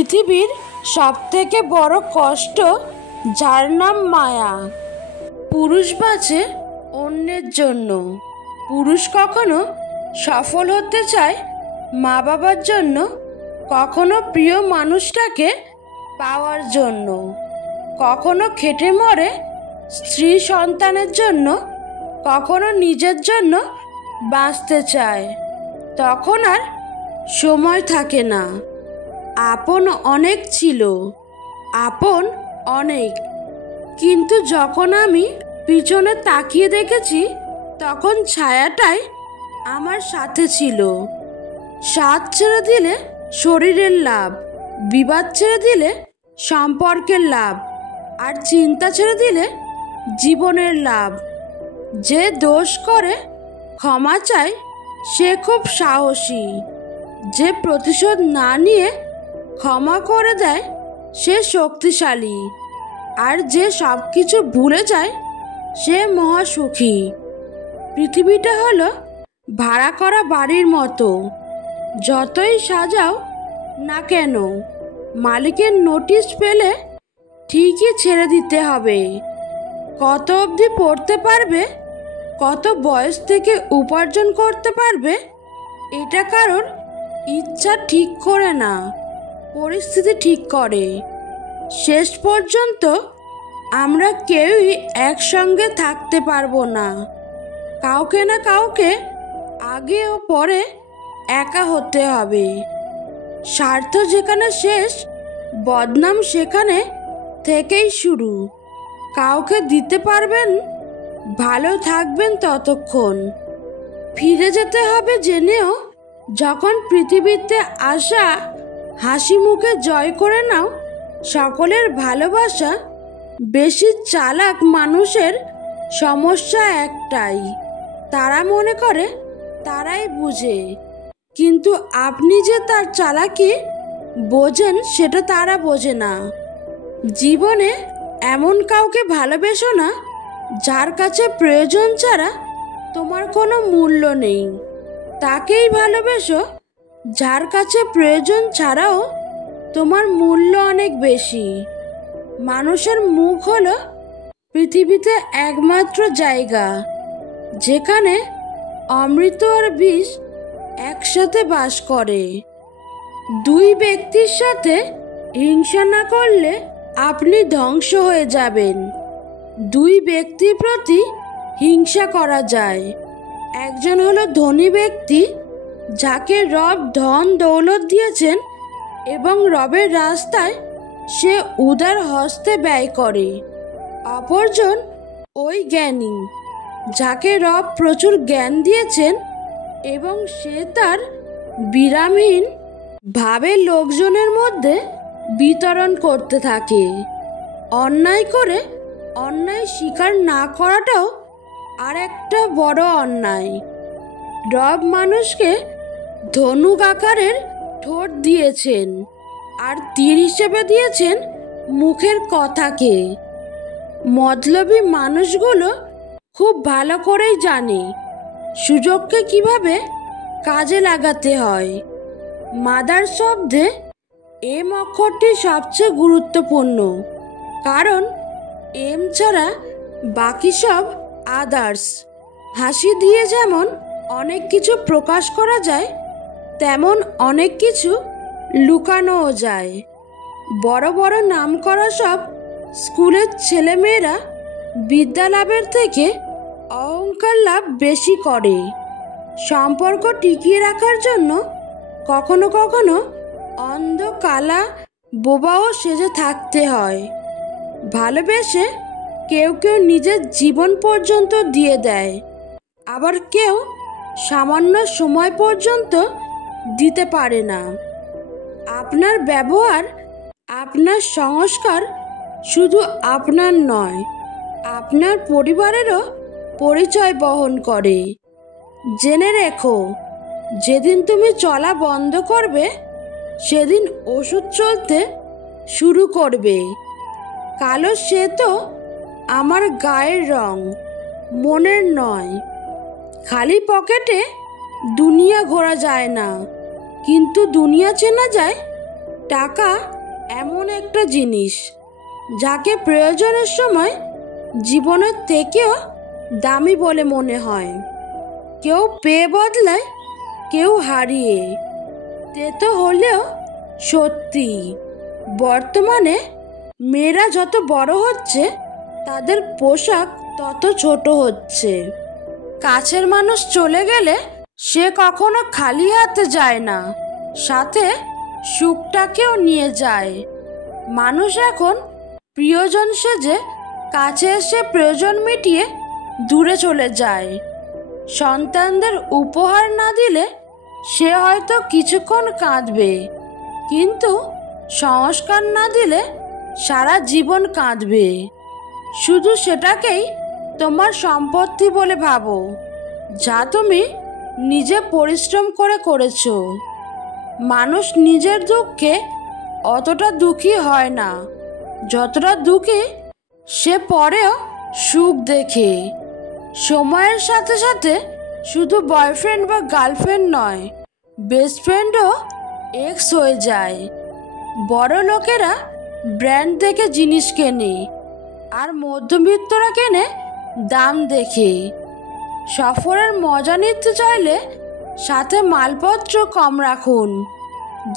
পৃথিবীর সবথেকে বড় কষ্ট যার নাম মায়া। পুরুষ বাঁচে অন্যের জন্য। পুরুষ কখনো সফল হতে চায় মা বাবার জন্য, কখনো প্রিয় মানুষটাকে পাওয়ার জন্য, কখনো খেটে মরে স্ত্রী সন্তানের জন্য, কখনো নিজের জন্য বাঁচতে চায়। তখন আর সময় থাকে না। আপন অনেক ছিল, আপন অনেক, কিন্তু যখন আমি পিছনে তাকিয়ে দেখেছি তখন ছায়াটাই আমার সাথে ছিল। স্বাদ ছেড়ে দিলে শরীরের লাভ, বিবাদ ছেড়ে দিলে সম্পর্কের লাভ, আর চিন্তা ছেড়ে দিলে জীবনের লাভ। যে দোষ করে ক্ষমা চায় সে খুব সাহসী। যে প্রতিশোধ না নিয়ে ক্ষমা করে দেয় সে শক্তিশালী। আর যে সব কিছু ভুলে যায় সে মহাসুখী। পৃথিবীটা হলো ভাড়া করা বাড়ির মতো, যতই সাজাও না কেন মালিকের নোটিশ পেলে ঠিকই ছেড়ে দিতে হবে। কত অবধি পড়তে পারবে, কত বয়স থেকে উপার্জন করতে পারবে, এটা কারোর ইচ্ছা ঠিক করে না, পরিস্থিতি ঠিক করে। শেষ পর্যন্ত আমরা কেউই একসঙ্গে থাকতে পারবো না। কাউকে না কাউকে আগে ও পরে একা হতে হবে। স্বার্থ যেখানে শেষ, বদনাম সেখানে থেকেই শুরু। কাউকে দিতে পারবেন, ভালো থাকবেন ততক্ষণ। ফিরে যেতে হবে জেনেও যখন পৃথিবীতে আসা হাসি মুখে জয় করে নাও সকলের ভালোবাসা। বেশি চালাক মানুষের সমস্যা একটাই, তারা মনে করে তারাই বুঝে, কিন্তু আপনি যে তার চালাকি বোঝেন সেটা তারা বোঝে না। জীবনে এমন কাউকে ভালোবেসো না যার কাছে প্রয়োজন ছাড়া তোমার কোনো মূল্য নেই। তাকেই ভালোবেসো যার কাছে প্রয়োজন ছাড়াও তোমার মূল্য অনেক বেশি। মানুষের মুখ হলো পৃথিবীতে একমাত্র জায়গা যেখানে অমৃত আর বিষ একসাথে বাস করে। দুই ব্যক্তির সাথে হিংসা না করলে আপনি ধ্বংস হয়ে যাবেন। দুই ব্যক্তির প্রতি হিংসা করা যায়। একজন হলো ধনী ব্যক্তি যাকে রব ধন দৌলত দিয়েছেন এবং রবের রাস্তায় সে উদার হস্তে ব্যয় করে। অপরজন ওই জ্ঞানী যাকে রব প্রচুর জ্ঞান দিয়েছেন এবং সে তার বিরামহীন ভাবে লোকজনের মধ্যে বিতরণ করতে থাকে। অন্যায় করে অন্যায় স্বীকার না করাটাও আর একটা বড় অন্যায়। রব মানুষকে ধনুক আকারের ঠোঁট দিয়েছেন আর তীর হিসেবে দিয়েছেন মুখের কথাকে। মতলবী মানুষগুলো খুব ভালো করেই জানে সুযোগকে কিভাবে কাজে লাগাতে হয়। মাদার শব্দে এম অক্ষরটি সবচেয়ে গুরুত্বপূর্ণ, কারণ এম ছাড়া বাকি সব আদার্স। হাসি দিয়ে যেমন অনেক কিছু প্রকাশ করা যায়, তেমন অনেক কিছু লুকানোও যায়। বড় বড় নাম করা সব স্কুলের ছেলেমেয়েরা বিদ্যা লাভের থেকে অহংকার লাভ বেশি করে। সম্পর্ক টিকিয়ে রাখার জন্য কখনো কখনো অন্ধ, কালা, বোবাও সেজে থাকতে হয়। ভালোবেসে কেউ কেউ নিজের জীবন পর্যন্ত দিয়ে দেয়, আবার কেউ সামান্য সময় পর্যন্ত দিতে পারে না। আপনার ব্যবহার, আপনার সংস্কার শুধু আপনার নয়, আপনার পরিবারেরও পরিচয় বহন করে। জেনে রেখো, যেদিন তুমি চলা বন্ধ করবে সেদিন ওষুধ চলতে শুরু করবে। কালো সে তো আমার গায়ের রং, মনের নয়। খালি পকেটে দুনিয়া ঘোরা যায় না, কিন্তু দুনিয়া চেনা যায় টাকা এমন একটা জিনিস যাকে প্রয়োজনের সময় জীবনের থেকেও দামি বলে মনে হয়। কেউ পেয়ে বদলায়, কেউ হারিয়ে। তেতো হলেও সত্যি, বর্তমানে মেয়েরা যত বড় হচ্ছে তাদের পোশাক তত ছোট হচ্ছে। কাছের মানুষ চলে গেলে সে কখনো খালি হাতে যায় না, সাথে সুখটাকেও নিয়ে যায়। মানুষ এখন প্রিয়জন সেজে কাছে এসে প্রয়োজন মিটিয়ে দূরে চলে যায়। সন্তানদের উপহার না দিলে সে হয়তো কিছুক্ষণ কাঁদবে, কিন্তু সংস্কার না দিলে সারা জীবন কাঁদবে। শুধু সেটাকেই তোমার সম্পত্তি বলে ভাবো যা তুমি নিজে পরিশ্রম করে করেছো। মানুষ নিজের দুঃখে অতটা দুঃখী হয় না যতটা দুঃখী সে পরেও সুখ দেখে। সময়ের সাথে সাথে শুধু বয়ফ্রেন্ড বা গার্লফ্রেন্ড নয়, বেস্ট ফ্রেন্ডও এক্স হয়ে যায়। বড় লোকেরা ব্র্যান্ড দেখে জিনিস কেনে, আর মধ্যবিত্তরা কেনে দাম দেখে। সফরের মজা নিতে চাইলে সাথে মালপত্র কম রাখুন।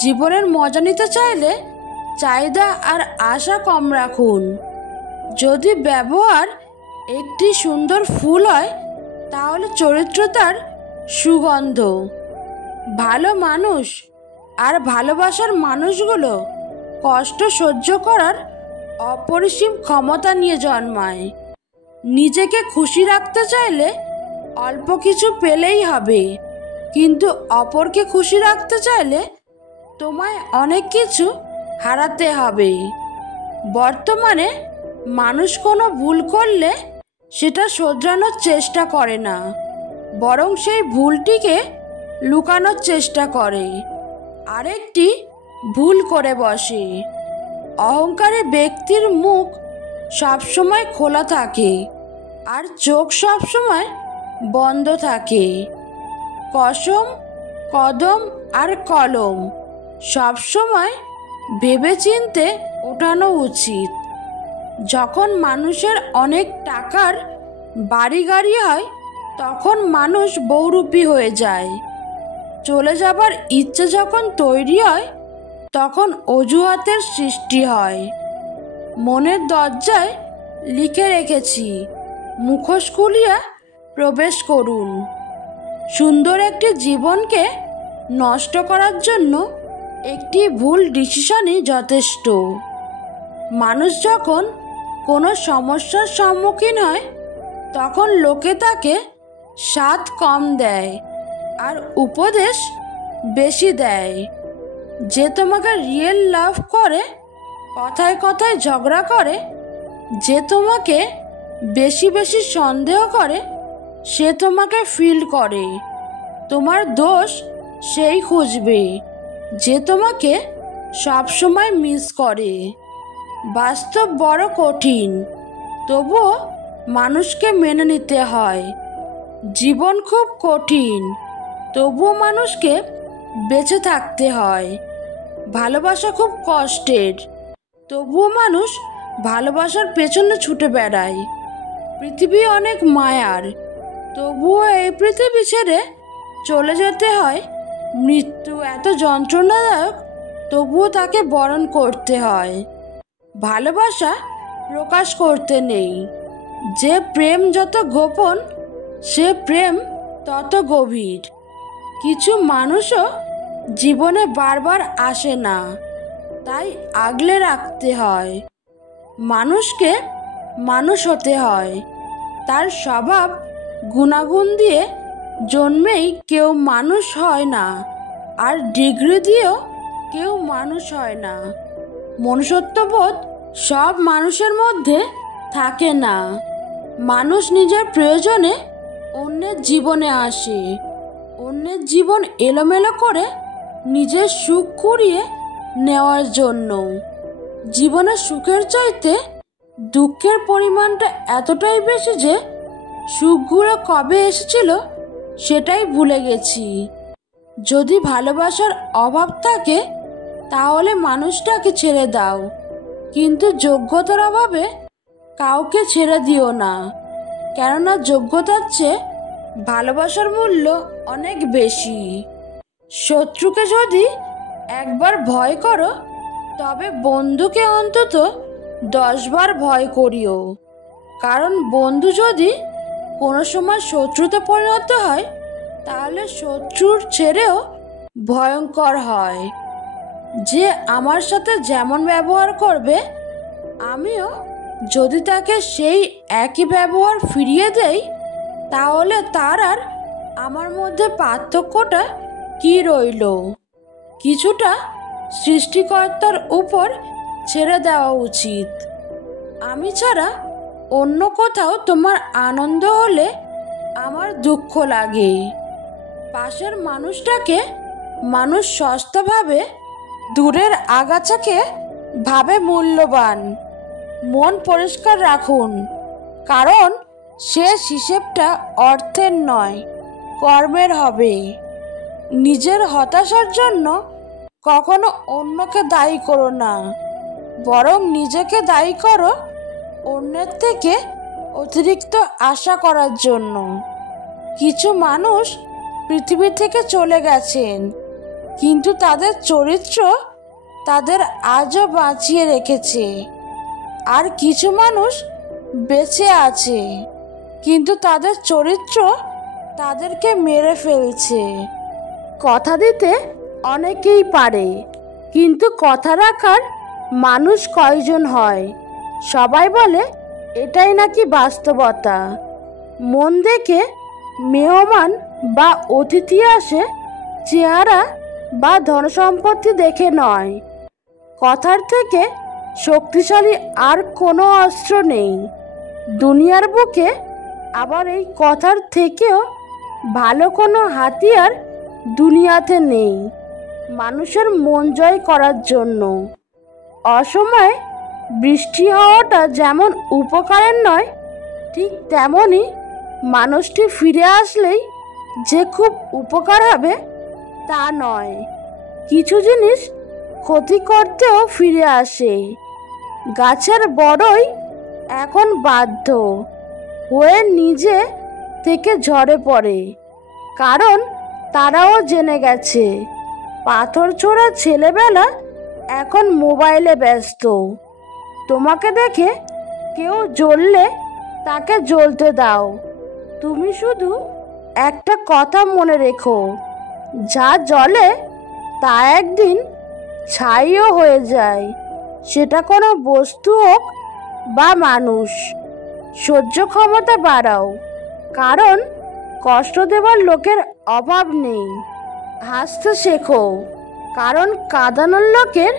জীবনের মজা নিতে চাইলে চাহিদা আর আশা কম রাখুন। যদি ব্যবহার একটি সুন্দর ফুল হয় তাহলে চরিত্র তার সুগন্ধ। ভালো মানুষ আর ভালোবাসার মানুষগুলো কষ্ট সহ্য করার অপরিসীম ক্ষমতা নিয়ে জন্মায়। নিজেকে খুশি রাখতে চাইলে অল্প কিছু পেলেই হবে, কিন্তু অপরকে খুশি রাখতে চাইলে তোমায় অনেক কিছু হারাতে হবে। বর্তমানে মানুষ কোনো ভুল করলে সেটা শোধরানোর চেষ্টা করে না, বরং সেই ভুলটিকে লুকানোর চেষ্টা করে, আরেকটি ভুল করে বসে। অহংকারী ব্যক্তির মুখ সবসময় খোলা থাকে আর চোখ সবসময় বন্ধ থাকে। কসম, কদম আর কলম সবসময় ভেবেচিন্তে ওঠানো উচিত। যখন মানুষের অনেক টাকার বাড়ি গাড়ি হয় তখন মানুষ বহুরূপী হয়ে যায়। চলে যাবার ইচ্ছে যখন তৈরি হয় তখন অজুহাতের সৃষ্টি হয়। মনের দরজায় লিখে রেখেছি, মুখোশ খুলিয়া প্রবেশ করুন। সুন্দর একটি জীবনকে নষ্ট করার জন্য একটি ভুল ডিসিশনই যথেষ্ট। মানুষ যখন কোনো সমস্যার সম্মুখীন হয় তখন লোকে তাকে স্বাদ কম দেয় আর উপদেশ বেশি দেয়। যে তোমাকে রিয়েল লাভ করে কথায় কথায় ঝগড়া করে, যে তোমাকে বেশি বেশি সন্দেহ করে, সে তোমাকে ফিল করে। তোমার দোষ সেই খুঁজবে যে তোমাকে সবসময় মিস করে। বাস্তব বড় কঠিন, তবুও মানুষকে মেনে নিতে হয়। জীবন খুব কঠিন, তবুও মানুষকে বেঁচে থাকতে হয়। ভালোবাসা খুব কষ্টের, তবুও মানুষ ভালোবাসার পেছনে ছুটে বেড়ায়। পৃথিবী অনেক মায়ার, তবুও এই পৃথিবী ছেড়ে চলে যেতে হয়। মৃত্যু এত যন্ত্রণাদায়ক, তবুও তাকে বরণ করতে হয়। ভালোবাসা প্রকাশ করতে নেই, যে প্রেম যত গোপন সে প্রেম তত গভীর। কিছু মানুষও জীবনে বারবার আসে না, তাই আগলে রাখতে হয়। মানুষকে মানুষ হতে হয়, তার স্বভাব গুণাগুণ দিয়ে জন্মেই কেউ মানুষ হয় না, আর ডিগ্রি দিয়েও কেউ মানুষ হয় না। মনুষ্যত্ববোধ সব মানুষের মধ্যে থাকে না। মানুষ নিজের প্রয়োজনে অন্যের জীবনে আসে, অন্যের জীবন এলোমেলো করে নিজের সুখ কুড়িয়ে নেওয়ার জন্য। জীবনের সুখের চাইতে দুঃখের পরিমাণটা এতটাই বেশি যে সুখগুলো কবে এসেছিল সেটাই ভুলে গেছি। যদি ভালোবাসার অভাব থাকে তাহলে মানুষটাকে ছেড়ে দাও, কিন্তু যোগ্যতার অভাবে কাউকে ছেড়ে দিও না। কেননা যোগ্যতার চেয়ে ভালোবাসার মূল্য অনেক বেশি। শত্রুকে যদি একবার ভয় করো, তবে বন্ধুকে অন্তত 10 বার ভয় করিও। কারণ বন্ধু যদি কোনো সময় শত্রুতে পরিণত হয়, তাহলে শত্রুর ছেড়েও ভয়ঙ্কর হয়। যে আমার সাথে যেমন ব্যবহার করবে, আমিও যদি তাকে সেই একই ব্যবহার ফিরিয়ে দেই, তাহলে তার আর আমার মধ্যে পার্থক্যটা কি রইল? কিছুটা সৃষ্টিকর্তার উপর ছেড়ে দেওয়া উচিত। আমি ছাড়া অন্য কোথাও তোমার আনন্দ হলে আমার দুঃখ লাগে। পাশের মানুষটাকে মানুষ সস্তা ভাবে, দূরের আগাছাকে ভাবে মূল্যবান। মন পরিষ্কার রাখুন, কারণ শেষ হিসেবটা অর্থের নয়, কর্মের হবে। নিজের হতাশার জন্য কখনো অন্যকে দায়ী করো না, বরং নিজেকে দায়ী করো অন্যের থেকে অতিরিক্ত আশা করার জন্য। কিছু মানুষ পৃথিবী থেকে চলে গেছেন, কিন্তু তাদের চরিত্র তাদের আজও বাঁচিয়ে রেখেছে। আর কিছু মানুষ বেঁচে আছে, কিন্তু তাদের চরিত্র তাদেরকে মেরে ফেলছে। কথা দিতে অনেকেই পারে, কিন্তু কথা রাখার মানুষ কয়জন হয়? সবাই বলে এটাই নাকি বাস্তবতা। মন দেখে মেহমান বা অতিথি আসে, চেহারা বা ধনসম্পত্তি দেখে নয়। কথার থেকে শক্তিশালী আর কোনো অস্ত্র নেই দুনিয়ার বুকে। আবার এই কথার থেকেও ভালো কোনো হাতিয়ার দুনিয়াতে নেই মানুষের মন জয় করার জন্য। অসময়ে বৃষ্টি হওয়াটা যেমন উপকারের নয়, ঠিক তেমনই মানুষটি ফিরে আসলেই যে খুব উপকার হবে তা নয়। কিছু জিনিস ক্ষতি করতেও ফিরে আসে। গাছের বড়ই এখন বাধ্য হয়ে নিজে থেকে ঝরে পড়ে, কারণ তারাও জেনে গেছে পাথর ছোড়া ছেলেবেলা এখন মোবাইলে ব্যস্ত। তোমাকে দেখে কেউ জ্বললে তাকে জ্বলতে দাও। তুমি শুধু একটা কথা মনে রেখো, যা জ্বলে তা একদিন ছাইও হয়ে যায়, সেটা কোনো বস্তু হোক বা মানুষ। সহ্য ক্ষমতা বাড়াও, কারণ কষ্ট দেবার লোকের অভাব নেই। হাসতে শেখো, কারণ কাঁদানোর লোকের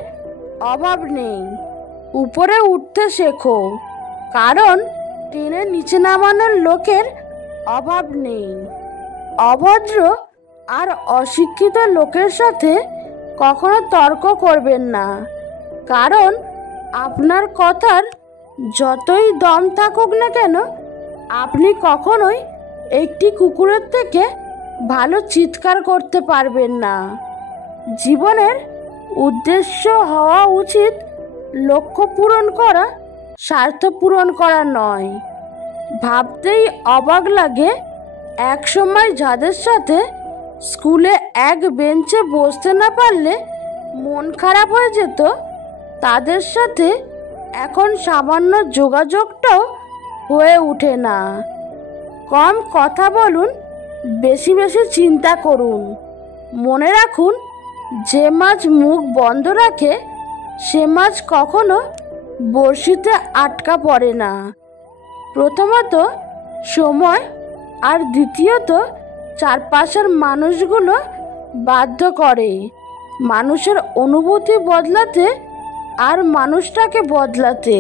অভাব নেই। উপরে উঠতে শেখো, কারণ টেনে নিচে নামানোর লোকের অভাব নেই। অভদ্র আর অশিক্ষিত লোকের সাথে কখনো তর্ক করবেন না, কারণ আপনার কথার যতই দম থাকুক না কেন, আপনি কখনোই একটি কুকুরের থেকে ভালো চিৎকার করতে পারবেন না। জীবনের উদ্দেশ্য হওয়া উচিত লক্ষ্য পূরণ করা, স্বার্থ পূরণ করা নয়। ভাবতেই অবাক লাগে, এক সময় যাদের সাথে স্কুলে এক বেঞ্চে বসতে না পারলে মন খারাপ হয়ে যেত, তাদের সাথে এখন সামান্য যোগাযোগটাও হয়ে ওঠে না। কম কথা বলুন, বেশি বেশি চিন্তা করুন। মনে রাখুন, যে মাছ মুখ বন্ধ রাখে সে মাছ কখনো বড়শিতে আটকা পড়ে না। প্রথমত সময়, আর দ্বিতীয়ত চারপাশের মানুষগুলো বাধ্য করে মানুষের অনুভূতি বদলাতে আর মানুষটাকে বদলাতে।